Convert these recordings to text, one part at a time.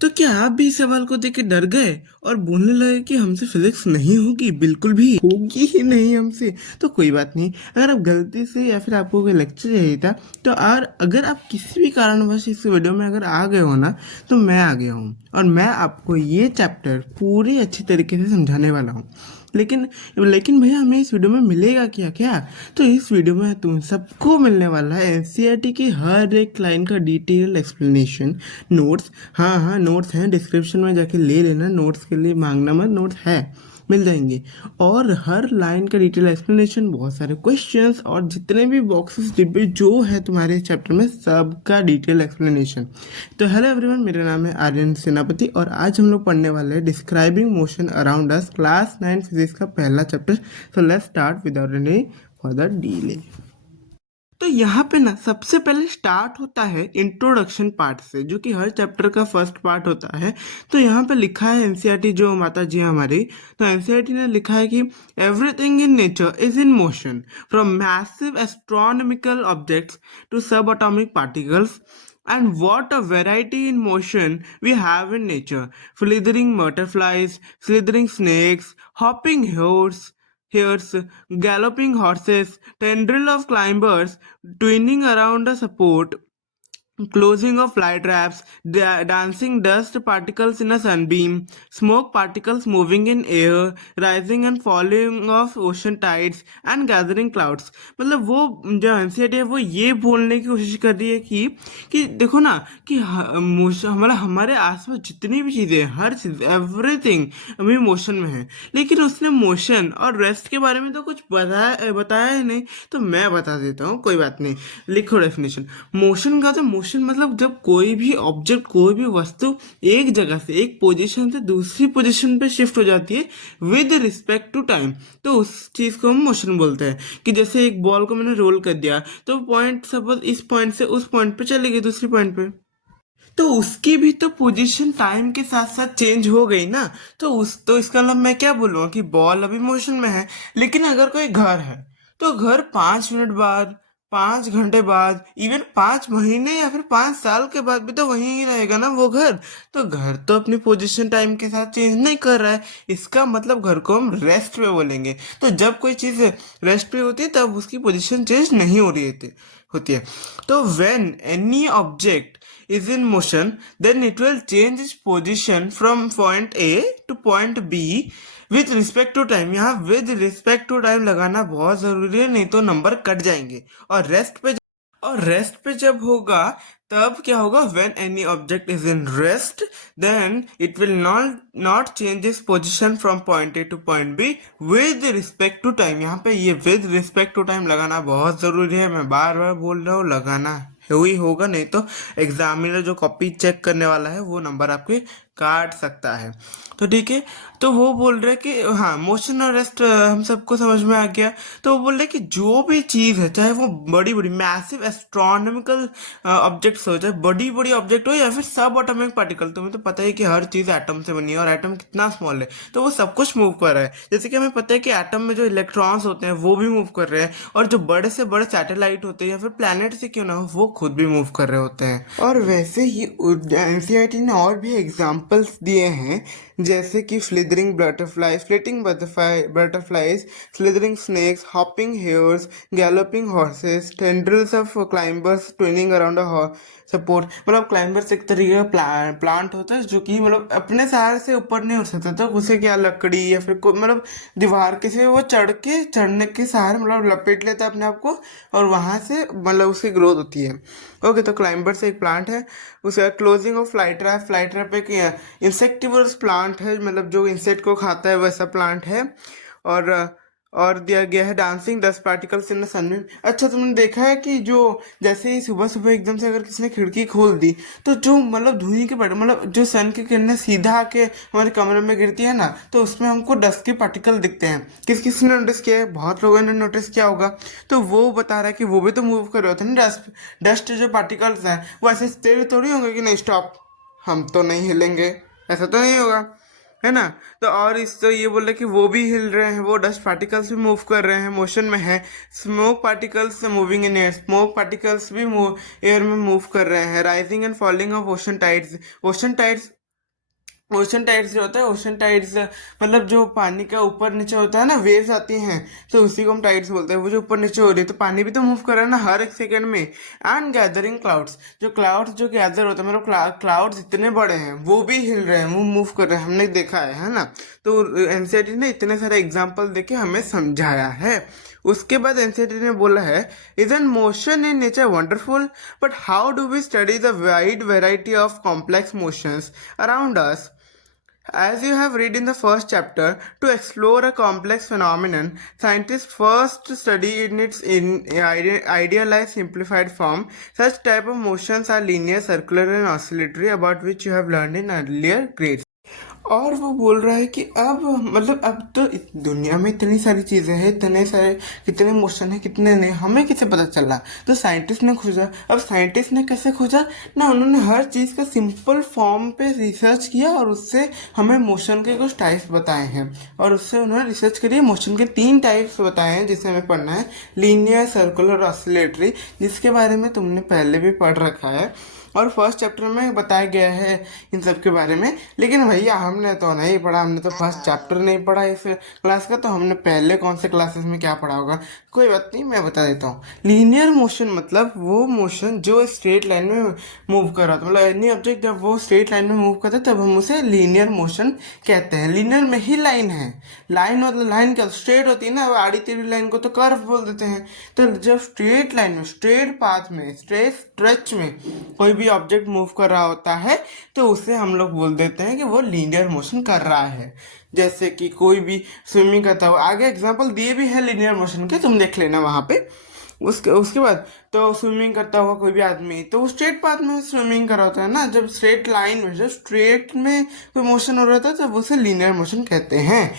तो क्या आप भी इस सवाल को देख के डर गए और बोलने लगे कि हमसे फिजिक्स नहीं होगी, बिल्कुल भी होगी ही नहीं हमसे? तो कोई बात नहीं, अगर आप गलती से या फिर आपको कोई लेक्चर चाहिए था तो अगर आप किसी भी कारणवश इस वीडियो में अगर आ गए हो ना, तो मैं आ गया हूँ और मैं आपको ये चैप्टर पूरी अच्छी तरीके से समझाने वाला हूँ। लेकिन लेकिन भैया हमें इस वीडियो में मिलेगा क्या क्या? तो इस वीडियो में तुम सबको मिलने वाला है एनसीईआरटी की हर एक लाइन का डिटेल एक्सप्लेनेशन, नोट्स। हाँ हाँ, नोट्स हैं, डिस्क्रिप्शन में जाके ले लेना, नोट्स के लिए मांगना मत, नोट्स है, मिल जाएंगे। और हर लाइन का डिटेल एक्सप्लेनेशन, बहुत सारे क्वेश्चंस और जितने भी बॉक्सेस डिब्बे जो है तुम्हारे चैप्टर में, सबका डिटेल एक्सप्लेनेशन। तो हेलो एवरीवन, मेरा नाम है आर्यन सेनापति और आज हम लोग पढ़ने वाले हैं describing motion around us, class 9 physics का पहला chapter. So let's start without any further delay. तो यहाँ पे ना सबसे पहले स्टार्ट होता है इंट्रोडक्शन पार्ट से, जो कि हर चैप्टर का फर्स्ट पार्ट होता है। तो यहाँ पे लिखा है एनसीईआरटी जो माता जी हैं हमारी, तो एनसीईआरटी ने लिखा है कि everything in nature is in motion, from massive astronomical objects to subatomic particles. And what a variety in motion we have in nature. Slithering butterflies, slithering snakes, hopping hares, galloping horses, tendril of climbers twining around a support, closing of fly traps, dancing dust particles in a sunbeam, smoke particles moving in air, rising and falling of ocean tides and gathering clouds. मतलब वो जो NCERT है वो ये बोलने की कोशिश कर रही है कि देखो ना कि हमारा हमारे आसपास जितनी भी चीज़ें हैं, हर चीज़, एवरीथिंग अभी मोशन में है। लेकिन उसने मोशन और रेस्ट के बारे में तो कुछ बताया ही नहीं। तो मैं बता देता हूँ, कोई बात नहीं, लिखो डेफिनेशन मोशन का। तो मोशन मतलब जब कोई भी ऑब्जेक्ट, कोई भी वस्तु एक जगह से, एक पोजीशन से दूसरी पोजीशन पे शिफ्ट हो जाती है विद रिस्पेक्ट टू टाइम, तो उस चीज को हम मोशन बोलते हैं। कि जैसे एक बॉल को मैंने रोल कर दिया तो पॉइंट सपोज इस पॉइंट से उस पॉइंट पे चली गई, दूसरी पॉइंट पे, तो उसकी भी तो पोजीशन टाइम के साथ साथ चेंज हो गई ना। तो इसका मतलब मैं क्या बोलूँगा कि बॉल अभी मोशन में है। लेकिन अगर कोई घर है तो घर 5 मिनट बाद, 5 घंटे बाद, इवन 5 महीने या फिर 5 साल के बाद भी तो वहीं ही रहेगा ना वो घर। तो घर तो अपनी पोजीशन टाइम के साथ चेंज नहीं कर रहा है, इसका मतलब घर को हम रेस्ट पे बोलेंगे। तो जब कोई चीज़ रेस्ट पे होती है तब उसकी पोजीशन चेंज नहीं हो रही होती है। तो when any object is in motion, then it will change its position from point A to point B with respect to time. यहाँ with respect to time लगाना बहुत जरूरी है, नहीं तो नंबर कट जाएंगे। और रेस्ट पे जब होगा तब क्या होगा, when any object is in rest then it will not change its position from point A to point B with respect to time. यहाँ पे ये with respect to time लगाना बहुत जरूरी है, मैं बार बार बोल रहा हूँ, लगाना ही होगा, नहीं तो एग्जामिनर जो कॉपी चेक करने वाला है वो नंबर आपके काट सकता है। तो ठीक है, तो वो बोल रहे कि हाँ, मोशन और रेस्ट हम सबको समझ में आ गया। तो वो बोल रहे कि जो भी चीज़ है, चाहे वो बड़ी बड़ी मैसिव एस्ट्रोनॉमिकल ऑब्जेक्ट्स हो, चाहे बड़ी बड़ी ऑब्जेक्ट हो या फिर सब एटॉमिक पार्टिकल, तुम्हें तो पता है कि हर चीज़ एटम से बनी है और एटम कितना स्मॉल है, तो वो सब कुछ मूव कर रहा है। जैसे कि हमें पता है कि एटम में जो इलेक्ट्रॉन्स होते हैं वो भी मूव कर रहे हैं, और जो बड़े से बड़े सैटेलाइट होते हैं या फिर प्लैनेट से क्यों ना हो, वो खुद भी मूव कर रहे होते हैं। और वैसे ही एनसीईआरटी ने और भी एग्जाम्पल्स दिए हैं, जैसे कि flittering butterflies, slithering snakes, hopping hares, galloping horses, tendrils of climbers twining around a support. मतलब क्लाइंबर्स एक तरीके का प्लांट होता है जो कि मतलब अपने सहारे से ऊपर नहीं उठ सकता, तो उसे क्या लकड़ी या फिर मतलब दीवार किसी वो चढ़ने के सहारे मतलब लपेट लेता है अपने आप को, और वहां से मतलब उसकी ग्रोथ होती है। ओके, तो क्लाइंबर्स एक प्लांट है। उसका क्लोजिंग ऑफ फ्लाई ट्रैप एक इंसेक्टिवर्स प्लांट है, मतलब जो इंसेक्ट को खाता है वैसा प्लांट है। और दिया गया है डांसिंग 10 पार्टिकल्स इन सन। अच्छा, तुमने देखा है कि जो जैसे ही सुबह सुबह एकदम से अगर किसी ने खिड़की खोल दी तो जो मतलब धुएं के मतलब जो सन की किरणें सीधा आके हमारे कमरे में गिरती है ना, तो उसमें हमको डस्ट के पार्टिकल दिखते हैं। किसी ने नोटिस किया है? बहुत लोगों ने नोटिस किया होगा। तो वो बता रहा है कि वो भी तो मूव कर रहे होते हैं ना, डस्ट जो पार्टिकल्स हैं वो ऐसे स्थिर थोड़ी होंगे कि नहीं स्टॉप, हम तो नहीं हिलेंगे, ऐसा तो नहीं होगा, है ना। तो और इस तो ये बोल रहे कि वो भी हिल रहे हैं, वो डस्ट पार्टिकल्स भी मूव कर रहे हैं, मोशन में है। Smoke particles moving in air, smoke particles भी एयर में मूव कर रहे हैं। Rising and falling of ocean tides, ocean tides जो होता है, ओशन टाइड्स मतलब जो पानी का ऊपर नीचे होता है ना, वेव्स आती हैं, तो उसी को हम टाइड्स बोलते हैं। वो जो ऊपर नीचे हो रही है तो पानी भी तो मूव कर रहा है ना हर एक सेकंड में। एंड गैदरिंग क्लाउड्स, जो क्लाउड्स जो गैदर होते हैं, मतलब क्लाउड्स इतने बड़े हैं वो भी हिल रहे हैं, वो मूव कर रहे हैं, हमने देखा है ना। तो एनसीईआरटी ने इतने सारे एग्जाम्पल देके हमें समझाया है। उसके बाद एनसीईआरटी ने बोला है, is an motion in nature wonderful, but how do we study the wide variety of complex motions around us? As you have read in the first chapter, to explore a complex phenomenon, scientists first study in its idealized simplified form. Such type of motions are linear, circular and oscillatory, about which you have learned in earlier grades. और वो बोल रहा है कि अब मतलब अब तो दुनिया में इतनी सारी चीज़ें हैं, इतने सारे कितने मोशन है कितने नहीं, हमें कैसे पता चल रहा? तो साइंटिस्ट ने खोजा। अब साइंटिस्ट ने कैसे खोजा ना, उन्होंने हर चीज़ का सिंपल फॉर्म पे रिसर्च किया और उससे हमें मोशन के कुछ टाइप्स बताए हैं। और उससे उन्होंने रिसर्च करी, मोशन के 3 टाइप्स बताए हैं जिसे हमें पढ़ना है, लीनियर, सर्कुलर, ऑसिलेटरी, जिसके बारे में तुमने पहले भी पढ़ रखा है और फर्स्ट चैप्टर में बताया गया है इन सब के बारे में। लेकिन भैया हमने तो नहीं पढ़ा, हमने तो फर्स्ट चैप्टर नहीं पढ़ा इस क्लास का, तो हमने पहले कौन से क्लासेस में क्या पढ़ा होगा। कोई बात नहीं, मैं बता देता हूँ। लीनियर मोशन मतलब वो मोशन जो स्ट्रेट लाइन में मूव कर रहा था, मतलब एनी ऑब्जेक्ट जब वो स्ट्रेट लाइन में मूव करता है तब हम उसे लीनियर मोशन कहते हैं। लीनियर में ही लाइन है, लाइन मतलब लाइन क्या स्ट्रेट होती है ना, आड़ी टेढ़ी लाइन को तो कर्व बोल देते हैं। तो जब स्ट्रेट लाइन में, स्ट्रेट पाथ में, स्ट्रेट स्ट्रेच में कोई भी ऑब्जेक्ट मूव कर रहा होता है तो उसे हम लोग बोल देते हैं कि वो लीनियर मोशन कर रहा है। जैसे कि कोई भी स्विमिंग करता हुआ, आगे एग्जांपल दिए भी है लीनियर मोशन के, तुम देख लेना वहां पे। उसके उसके बाद तो स्विमिंग करता हुआ कोई भी आदमी, तो वो स्ट्रेट पाथ में स्विमिंग कर रहा होता है ना, जब स्ट्रेट लाइन में, जब स्ट्रेट में कोई मोशन हो रहा था तब उसे लीनियर मोशन कहते हैं।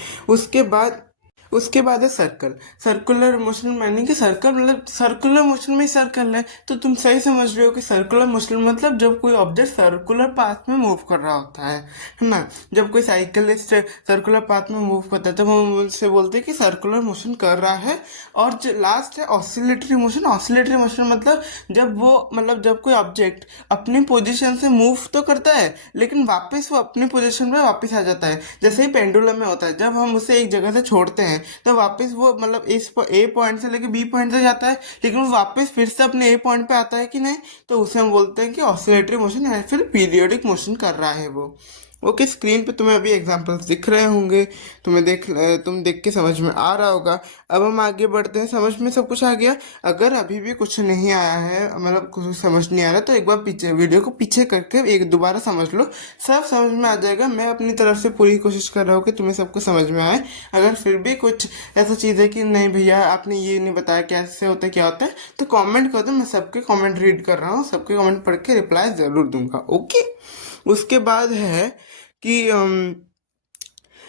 उसके बाद है सर्कल। सर्कुलर मोशन माने कि सर्कल मतलब सर्कुलर मोशन में ही सर्कल है, तो तुम सही समझ रहे हो कि सर्कुलर मोशन मतलब जब कोई ऑब्जेक्ट सर्कुलर पाथ में मूव कर रहा होता है ना। जब कोई साइकिलिस्ट सर्कुलर पाथ में मूव करता है तब हम उससे बोलते हैं कि सर्कुलर मोशन कर रहा है। और जो लास्ट है ऑसिलेटरी मोशन। ऑसिलेटरी मोशन मतलब जब कोई ऑब्जेक्ट अपनी पोजीशन से मूव तो करता है लेकिन वापस वो अपनी पोजीशन पे वापस आ जाता है, जैसे ही पेंडुलम में होता है, जब हम उसे एक जगह से छोड़ते हैं तो वापस वो मतलब इस ए पॉइंट से लेके बी पॉइंट से जाता है, लेकिन वो वापस फिर से अपने ए पॉइंट पे आता है कि नहीं, तो उसे हम बोलते हैं कि ऑसिलेटरी मोशन या फिर पीरियोडिक मोशन कर रहा है वो। ओके, स्क्रीन पे तुम्हें अभी एग्जांपल्स दिख रहे होंगे, तुम देख के समझ में आ रहा होगा। अब हम आगे बढ़ते हैं, समझ में सब कुछ आ गया? अगर अभी भी कुछ नहीं आया है, मतलब कुछ समझ नहीं आ रहा, तो एक बार पीछे वीडियो को पीछे करके एक दोबारा समझ लो, सब समझ में आ जाएगा। मैं अपनी तरफ से पूरी कोशिश कर रहा हूँ कि तुम्हें सबको समझ में आए। अगर फिर भी कुछ ऐसा चीज़ है कि नहीं भैया आपने ये नहीं बताया कैसे होता है क्या होता है, तो कॉमेंट कर दो, मैं सबके कॉमेंट रीड कर रहा हूँ, सबके कॉमेंट पढ़ के रिप्लाई ज़रूर दूंगा। ओके, उसके बाद है कि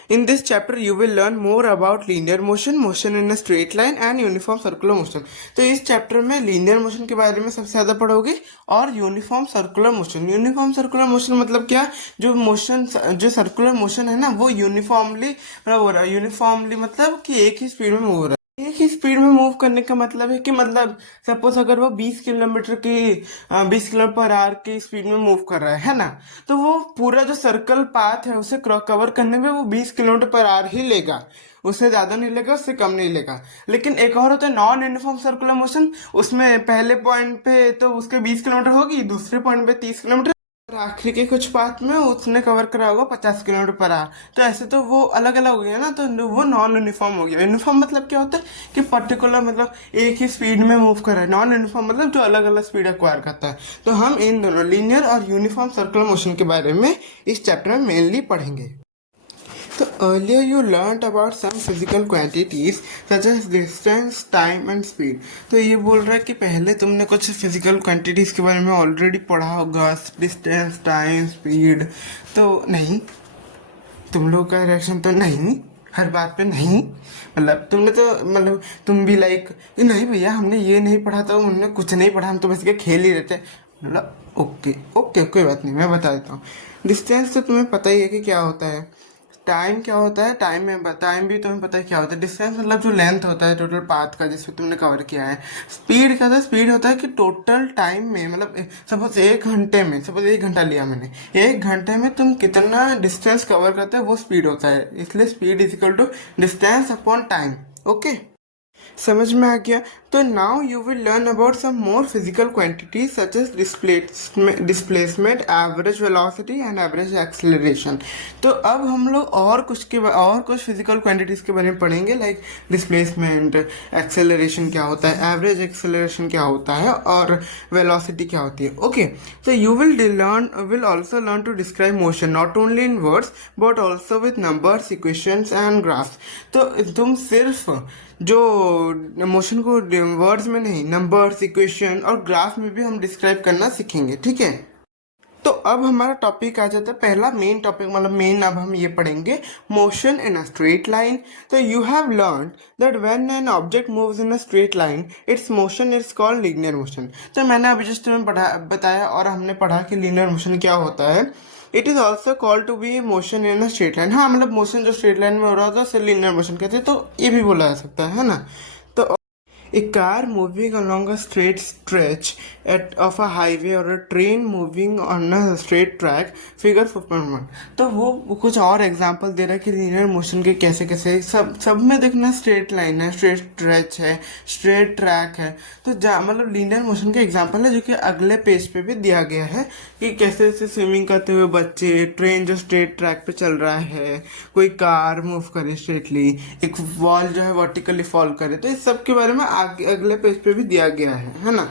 in this chapter you will learn more about linear motion, motion in a straight line and uniform circular motion। तो इस चैप्टर में लीनियर मोशन के बारे में सबसे ज्यादा पढ़ोगे और uniform circular motion. Uniform circular motion मतलब क्या? जो सर्कुलर मोशन है ना वो यूनिफॉर्मली मतलब हो रहा है। यूनिफॉर्मली मतलब कि एक ही स्पीड में मूव हो रहा है। एक ही स्पीड में मूव करने का मतलब है कि मतलब सपोज अगर वो 20 किलोमीटर पर आवर की स्पीड में मूव कर रहा है ना, तो वो पूरा जो सर्कल पाथ है उसे कवर करने में वो 20 किलोमीटर पर आवर ही लेगा, उससे ज्यादा नहीं लेगा, उससे कम नहीं लेगा। लेकिन एक और होता है नॉन यूनिफॉर्म सर्कुलर मोशन, उसमें पहले पॉइंट पे तो उसके 20 किलोमीटर होगी, दूसरे पॉइंट पे 30 किलोमीटर, और आखिरी के कुछ पाथ में उसने कवर करा होगा 50 किलोमीटर पर आवर। तो ऐसे तो वो अलग अलग हो गया ना, तो वो नॉन यूनिफॉर्म हो गया। यूनिफॉर्म मतलब क्या होता है कि पर्टिकुलर मतलब एक ही स्पीड में मूव कर रहा है। नॉन यूनिफॉर्म मतलब जो अलग अलग स्पीड एक्वायर करता है। तो हम इन दोनों लीनियर और यूनिफॉर्म सर्कुलर मोशन के बारे में इस चैप्टर में मेनली पढ़ेंगे। So earlier you learnt about some physical quantities such as distance, time and speed। तो ये बोल रहा है कि पहले तुमने कुछ फिजिकल क्वांटिटीज के बारे में ऑलरेडी पढ़ा होगा, डिस्टेंस, टाइम, स्पीड। तो नहीं, तुम लोग का रिएक्शन तो नहीं, हर बात पे नहीं, मतलब तुमने तो मतलब तुम भी लाइक नहीं भैया हमने ये नहीं पढ़ा, तो हमने कुछ नहीं पढ़ा, हम तो बस के खेल ही रहते, मतलब ओके ओके कोई बात नहीं, मैं बता देता हूँ। डिस्टेंस तो तुम्हें पता ही है कि क्या होता है। टाइम क्या होता है, टाइम भी तुम्हें पता है क्या होता है। डिस्टेंस मतलब जो लेंथ होता है टोटल पाथ का जिसमें तुमने कवर किया है। स्पीड क्या होता है, स्पीड होता है कि टोटल टाइम में, मतलब सपोज 1 घंटे में, सपोज 1 घंटा लिया मैंने, 1 घंटे में तुम कितना डिस्टेंस कवर करते हो वो स्पीड होता है। इसलिए speed is equal to distance upon time. Okay, समझ में आ गया। तो now you will learn about some more physical quantities such as displacement, average velocity and average acceleration. तो अब हम लोग और कुछ फिजिकल क्वांटिटीज के बारे में पढ़ेंगे, लाइक डिस्प्लेसमेंट, एक्सेलरेशन क्या होता है, एवरेज एक्सेलरेशन क्या होता है, और वेलोसिटी क्या होती है। Okay, so you will also learn to describe motion not only in words but also with numbers, equations and graphs। तो तुम सिर्फ जो मोशन को वर्ड्स में नहीं, नंबर्स, इक्वेशन और ग्राफ में भी हम डिस्क्राइब करना सीखेंगे, ठीक है। तो अब हमारा टॉपिक आ जाता है, पहला मेन टॉपिक, मतलब मेन अब हम ये पढ़ेंगे motion in a straight line. तो you have learn that when an object moves in a straight line its motion is called linear motion. तो मैंने अभी जस्ट तुम्हें बताया और हमने पढ़ा कि लीनियर मोशन क्या होता है। It is also called to be motion in a straight line. हाँ, मतलब मोशन जो स्ट्रेट लाइन में हो रहा होता है उसे लीनियर मोशन कहते हैं, तो ये भी बोला जा सकता है ना। तो a car moving along a straight stretch of a highway or a train moving on a straight track, figure 4.1। तो वो कुछ और एग्जांपल दे रहा है कि लीनियर मोशन के कैसे कैसे, सब में देखना स्ट्रेट लाइन है, स्ट्रेट स्ट्रेच है, स्ट्रेट ट्रैक है। तो मतलब लीनियर मोशन के एग्जांपल है जो कि अगले पेज पे भी दिया गया है कि कैसे जैसे स्विमिंग करते हुए बच्चे, ट्रेन जो स्ट्रेट ट्रैक पे चल रहा है, कोई कार मूव करे स्ट्रेटली, एक वॉल जो है वर्टिकली फॉल करे। तो इस सब के बारे में आगे अगले पेज पे भी दिया गया है ना।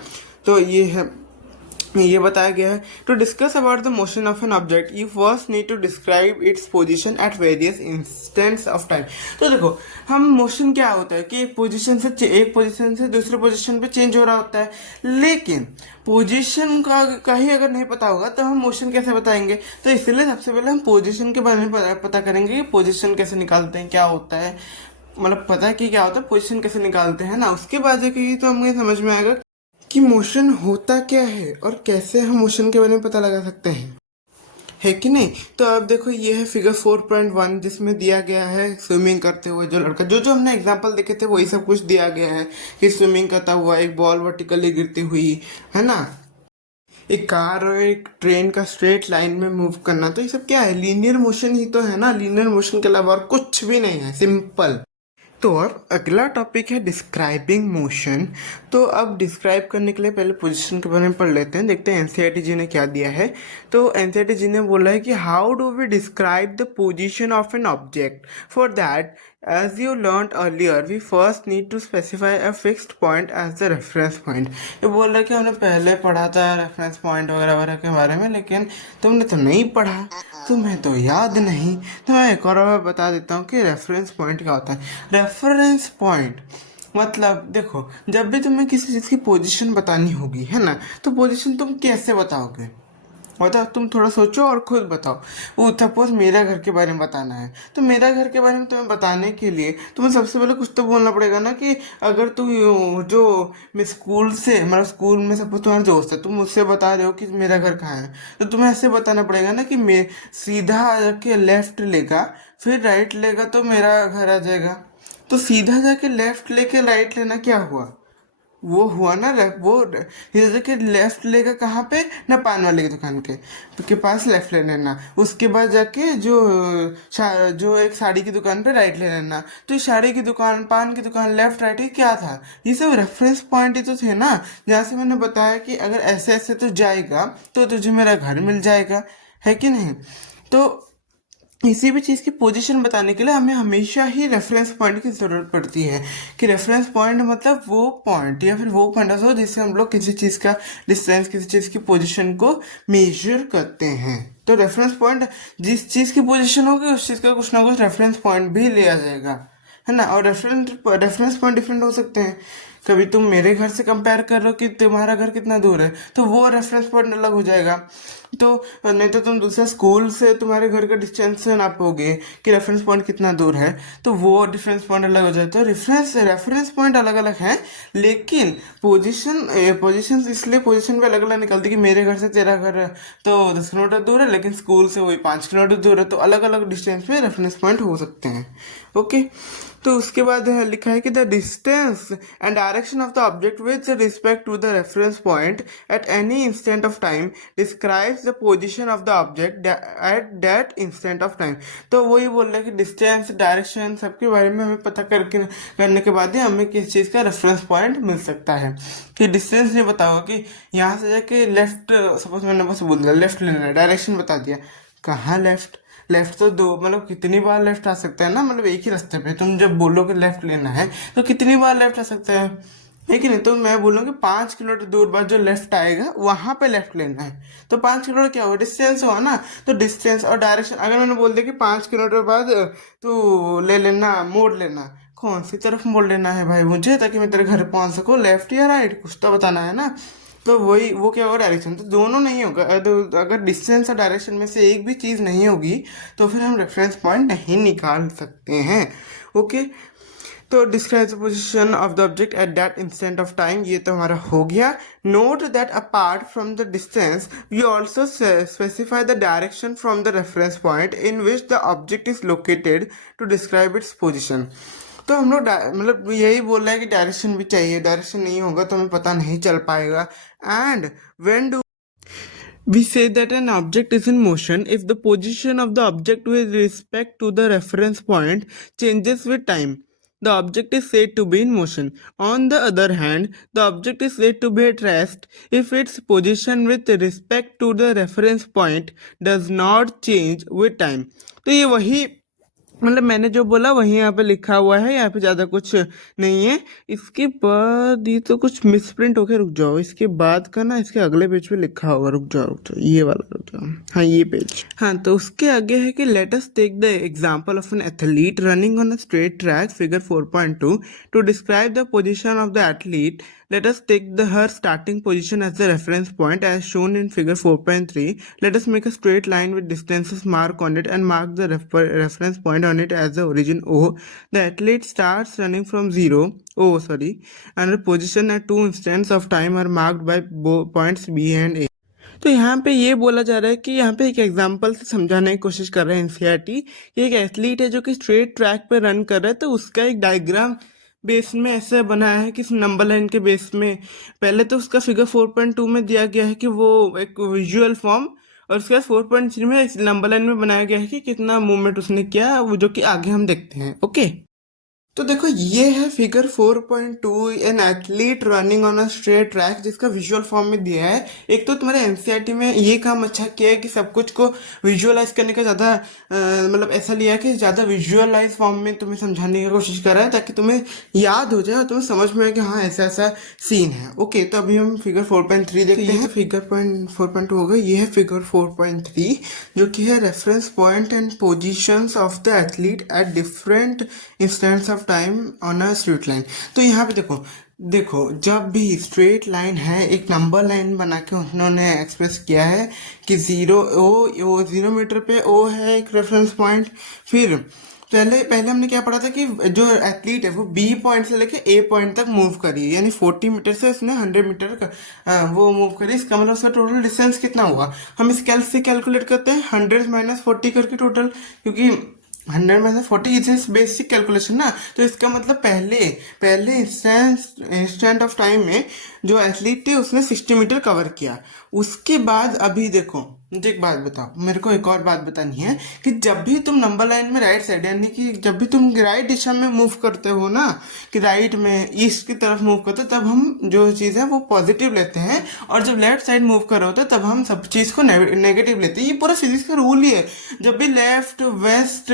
तो ये बताया गया है। To discuss about the motion of an object you first need to describe its position at various instants of time. तो देखो, हम मोशन क्या होता है कि एक पोजीशन से दूसरे पोजीशन पे चेंज हो रहा होता है, लेकिन पोजीशन का ही अगर नहीं पता होगा तो हम मोशन कैसे बताएंगे। तो इसलिए सबसे पहले हम पोजीशन के बारे में पता करेंगे कि पोजीशन कैसे निकालते हैं, क्या होता है, मतलब पता है कि क्या होता है, पोजीशन कैसे निकालते हैं ना। उसके बाद जाके तो हमें समझ में आएगा कि मोशन होता क्या है और कैसे हम मोशन के बारे में पता लगा सकते हैं, है कि नहीं। तो अब देखो, ये है फिगर 4.1 जिसमें दिया गया है स्विमिंग करते हुए जो लड़का, जो हमने एग्जांपल देखे थे वही सब कुछ दिया गया है कि स्विमिंग करता हुआ एक बॉल वर्टिकली गिरती हुई, है ना, एक कार और एक ट्रेन का स्ट्रेट लाइन में मूव करना। तो ये सब क्या है, लीनियर मोशन ही तो है ना। लीनियर मोशन के अलावा और कुछ भी नहीं है, सिंपल। तो अब अगला टॉपिक है डिस्क्राइबिंग मोशन। तो अब डिस्क्राइब करने के लिए पहले पोजीशन के बारे में पढ़ लेते हैं, देखते हैं एनसीईआरटी जी ने क्या दिया है। तो एनसीईआरटी जी ने बोला है कि how do we describe the position of an object. For that, as you learned earlier, we first need to specify a fixed point as the reference point। ये बोल रहा है कि हमने पहले पढ़ा था रेफरेंस पॉइंट वगैरह वगैरह के बारे में, लेकिन तुमने तो नहीं पढ़ा, तुम्हें तो याद नहीं। तो मैं एक और बार बता देता हूँ कि रेफरेंस पॉइंट क्या होता है। रेफरेंस पॉइंट मतलब देखो, जब भी तुम्हें किसी चीज़ की पोजीशन बतानी होगी, है ना, तो पोजीशन तुम कैसे बताओगे, बताओ, तुम थोड़ा सोचो और खुद बताओ। वो सपोज मेरा घर के बारे में बताना है, तो मेरा घर के बारे में तुम्हें बताने के लिए तुम्हें सबसे पहले कुछ तो बोलना पड़ेगा ना। कि अगर तुम जो मैं स्कूल से, मतलब स्कूल में सपोज तुम्हारा दोस्त है, तुम मुझसे बता रहे हो कि मेरा घर कहाँ है, तो तुम्हें ऐसे बताना पड़ेगा ना कि मैं सीधा जाके लेफ्ट लेगा, फिर राइट लेगा तो मेरा घर आ जाएगा। तो सीधा जाके लेफ्ट लेके राइट लेना क्या हुआ, वो हुआ ना वो के लेफ्ट लेगा कहाँ पे ना, पान वाले की दुकान के पास लेफ्ट ले लेना। उसके बाद जाके जो एक साड़ी की दुकान पे राइट ले लेना। तो ये साड़ी की दुकान, पान की दुकान, लेफ्ट राइट, ये क्या था, ये सब रेफरेंस पॉइंट ही तो थे ना। जहाँ से मैंने बताया कि अगर ऐसे ऐसे तो जाएगा तो तुझे मेरा घर मिल जाएगा, है कि नहीं। तो किसी भी चीज़ की पोजीशन बताने के लिए हमें हमेशा ही रेफरेंस पॉइंट की ज़रूरत पड़ती है। कि रेफरेंस पॉइंट मतलब वो पॉइंट या फिर वो पॉइंट हो जिससे हम लोग किसी चीज़ का डिस्टेंस, किसी चीज़ की पोजीशन को मेजर करते हैं। तो रेफरेंस पॉइंट, जिस चीज़ की पोजीशन होगी उस चीज़ का कुछ ना कुछ रेफरेंस पॉइंट भी लिया जाएगा, है ना। और रेफरेंस पॉइंट डिफरेंट हो सकते हैं। कभी तुम मेरे घर से कंपेयर कर रहे हो कि तुम्हारा घर कितना दूर है, तो वो रेफरेंस पॉइंट अलग हो जाएगा। तो नहीं तो तुम दूसरे स्कूल से तुम्हारे घर का डिस्टेंस नापोगे कि रेफरेंस पॉइंट कितना दूर है, तो वो डिफरेंस पॉइंट अलग हो जाता है। रेफरेंस पॉइंट अलग अलग है, लेकिन पोजीशन इसलिए पोजीशन पे अलग अलग निकलती है कि मेरे घर से तेरा घर तो 10 किलोमीटर दूर है, लेकिन स्कूल से वही 5 किलोमीटर दूर है, तो अलग अलग डिस्टेंस पे रेफरेंस पॉइंट हो सकते हैं। ओके, तो उसके बाद है लिखा है कि the distance and direction of the object with respect to the reference point at any instant of time describes the position of the object at that instant of time. तो वही बोल रहा है कि डिस्टेंस डायरेक्शन सबके बारे में हमें पता करने के बाद ही हमें किस चीज़ का रेफरेंस पॉइंट मिल सकता है। कि डिस्टेंस नहीं बताओ कि यहाँ से जाके लेफ्ट, सपोज मैंने बस बोल दिया लेफ्ट लेना है, डायरेक्शन बता दिया, कहाँ लेफ्ट? लेफ्ट तो दो मतलब कितनी बार लेफ्ट आ सकता है ना, मतलब एक ही रास्ते पे तुम जब बोलो कि लेफ्ट लेना है तो कितनी बार लेफ्ट आ सकता है कि नहीं? तो मैं बोलूँगी 5 किलोमीटर दूर बाद जो लेफ्ट आएगा वहां पे लेफ्ट लेना है, तो 5 किलोमीटर क्या होगा? डिस्टेंस हुआ ना। तो डिस्टेंस और डायरेक्शन अगर मैंने बोल दिया कि 5 किलोमीटर बाद तू ले लेना, मोड़ लेना, कौन सी तरफ मोड़ लेना है भाई मुझे, ताकि मैं तेरे घर पहुंच सकूँ, लेफ्ट या राइट, कुछ तो बताना है ना। तो वही वो क्या होगा? डायरेक्शन। तो दोनों नहीं होगा, अगर डिस्टेंस और डायरेक्शन में से एक भी चीज़ नहीं होगी तो फिर हम रेफरेंस पॉइंट नहीं निकाल सकते हैं। ओके, तो describe the position of the object at that instant of time, ये तो हमारा हो गया। Note that apart from the distance we also specify the direction from the reference point in which the object is located to describe its position. तो हम लोग मतलब यही बोल रहे हैं कि डायरेक्शन भी चाहिए, डायरेक्शन नहीं होगा तो हमें पता नहीं चल पाएगा। And when do we say that an object is in motion if the position of the object with respect to the reference point changes with time. The object is said to be in motion. On the other hand, the object is said to be at rest if its position with respect to the reference point does not change with time. तो ये वही मतलब मैंने जो बोला वही यहाँ पे लिखा हुआ है, यहाँ पे ज़्यादा कुछ नहीं है। इसके बाद ये तो कुछ मिसप्रिंट होके, रुक जाओ, इसके बाद का ना इसके अगले पेज पे लिखा होगा, रुक जाओ ये वाला, रुक जाओ, हाँ ये पेज, हाँ तो उसके आगे है कि let us take the example of an athlete running on a straight track figure 4.2 to describe the position of the athlete. Let us take her starting position as the reference point as shown in figure 4.3. Let us make a straight line with distances marked on it and mark the reference point on it as the origin O. The athlete starts running from and her position at two instants of time are marked by points B and A. तो यहाँ पे ये बोला जा रहा है कि यहाँ पे एक एग्जांपल से समझाने की कोशिश कर रहे हैं एनसीईआरटी कि एक एथलीट है जो कि स्ट्रेट ट्रैक पे रन कर रहा है, तो उसका एक डायग्राम बेस में ऐसे बनाया है कि नंबर लाइन के बेस में पहले तो उसका फिगर 4.2 में दिया गया है कि वो एक विजुअल फॉर्म, और उसके बाद 4.3 में इस नंबर लाइन में बनाया गया है कि कितना मूवमेंट उसने किया, वो जो कि आगे हम देखते हैं। ओके, तो देखो ये है figure 4.2, N athlete running on a straight track, जिसका विजुअल फॉर्म में दिया है। एक तो तुम्हारे एनसीईआरटी में ये काम अच्छा किया है कि सब कुछ को विजुअलाइज करने का ज़्यादा मतलब ऐसा लिया है कि ज़्यादा विजुअलाइज फॉर्म में तुम्हें समझाने की कोशिश कर रहा है, ताकि तुम्हें याद हो जाए और तुम्हें समझ में आए कि हाँ ऐसा ऐसा सीन है। ओके, तो अभी हम फिगर 4.3 देखते हैं। तो फिगर 4.2 होगा, ये है फिगर 4.3 जो कि है reference point and positions of the athlete at different instants of time on a straight line. तो यहाँ पे देखो जब भी स्ट्रेट लाइन है, एक नंबर लाइन बना के उन्होंने एक्सप्रेस किया है कि 0 मीटर पे ओ है एक रेफरेंस पॉइंट। फिर पहले हमने क्या पढ़ा था कि जो एथलीट है वो बी पॉइंट से लेके ए पॉइंट तक मूव करी, यानी 40 मीटर से उसने 100 मीटर का वो मूव करी। इसका मतलब उसका टोटल डिस्टेंस कितना हुआ? हम इस से कैलकुलेट करते हैं 100 माइनस 40 करके टोटल, क्योंकि 100 में से 40 इज बेसिक कैलकुलेशन ना। तो इसका मतलब पहले इंस्टेंट ऑफ टाइम में जो एथलीट थे उसने 60 मीटर कवर किया। उसके बाद अभी देखो, मुझे एक बात बताओ, मेरे को एक और बात बतानी है कि जब भी तुम नंबर लाइन में राइट साइड, यानी कि जब भी तुम राइट दिशा में मूव करते हो ना, कि राइट में ईस्ट की तरफ मूव करते हो, तब हम जो चीज़ है वो पॉजिटिव लेते हैं, और जब लेफ्ट साइड मूव कर रहे होते हैं तब हम सब चीज़ को नेगेटिव लेते हैं। ये पूरा फिजिक्स का रूल ही है। जब भी लेफ्ट वेस्ट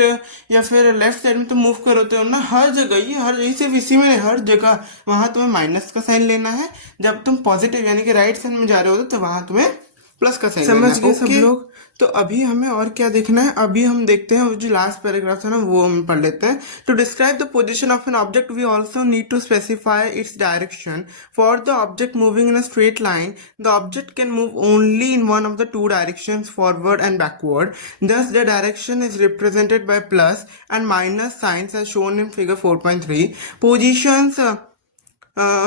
या फिर लेफ्ट साइड में तुम मूव कर होते हो ना, हर जगह ये सिर्फ इसी में हर जगह वहाँ तुम्हें माइनस का साइन लेना है। जब तुम पॉजिटिव यानी कि राइट साइड में जा रहे होते तो वहाँ तुम्हें प्लस का साइन समझ गए सब लोग? तो अभी हमें और क्या देखना है, अभी हम देखते हैं वो जो लास्ट पैराग्राफ है ना वो हम पढ़ लेते हैं। To describe the position of an object we also need to specify its direction. For the object moving in a straight line, the object can move only in one of the two directions, forward and backward. Thus the direction is represented by plus and minus signs as shown in figure 4.3. Positions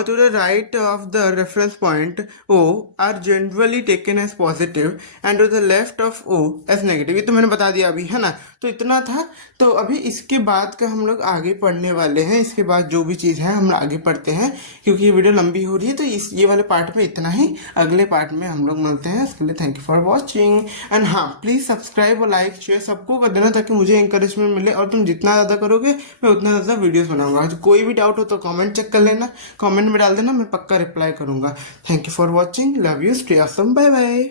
to the right of the reference point O are generally taken as positive and to the left of O as negative। ये तो मैंने बता दिया अभी, है ना। तो इतना था। तो अभी इसके बाद का हम लोग आगे पढ़ने वाले हैं। इसके बाद जो भी चीज़ है हम आगे पढ़ते हैं, क्योंकि ये वीडियो लंबी हो रही है। तो ये वाले पार्ट में इतना ही, अगले पार्ट में हम लोग मिलते हैं। उसके लिए thank you for watching and हाँ, प्लीज़ सब्सक्राइब और लाइक शेयर सबको कर देना, ताकि मुझे इंकरेजमेंट मिले। और तुम जितना ज़्यादा करोगे मैं उतना ज़्यादा वीडियोस बनाऊंगा। कोई भी डाउट हो तो कमेंट चेक कर लेना, कमेंट में डाल देना, मैं पक्का रिप्लाई करूंगा। Thank you for watching, love you, stay awesome, bye bye.